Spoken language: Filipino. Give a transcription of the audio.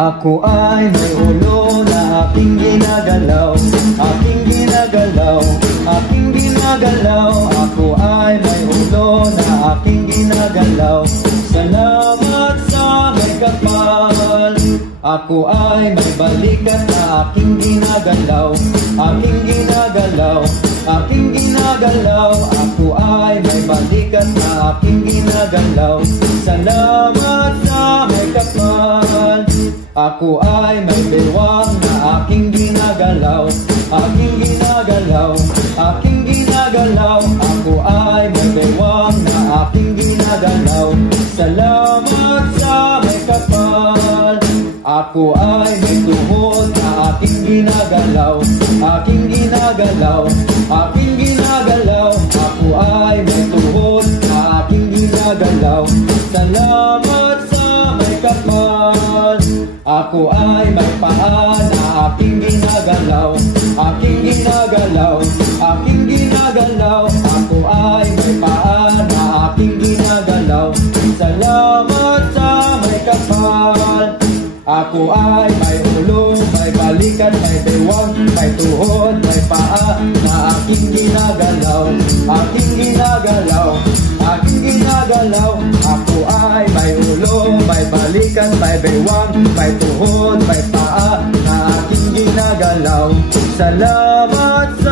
Ako ay may ulo na aking ginagalaw, aking ginagalaw, aking ginagalaw. Ako ay may ulo na aking ginagalaw. Salamat sa may kapal. Ako ay may balikat na aking ginagalaw, aking ginagalaw, aking ginagalaw. Ako ay may balikat na aking ginagalaw. Salamat sa may kapal. Ako ay may bewang na aking ginagalaw, aking ginagalaw, aking ginagalaw. Ako ay may bewang na aking ginagalaw. Salamat sa may kapal. Ako ay may tuhod na aking ginagalaw, aking ginagalaw, aking ginagalaw. Ako ay may tuhod na aking ginagalaw. Salamat sa may kapal. Ako ay may paa na aking ginagalaw, aking ginagalaw, aking ginagalaw. Ako ay may paa na aking ginagalaw. Salamat sa may kapal. Ako ay may ulo, may balikat, may bewang, may tuhod, may paa na aking ginagalaw, aking ginagalaw, aking ginagalaw. Ako ay may ulo, may balikat, may bewang, may tuhod, may paa na aking ginagalaw. Salamat sa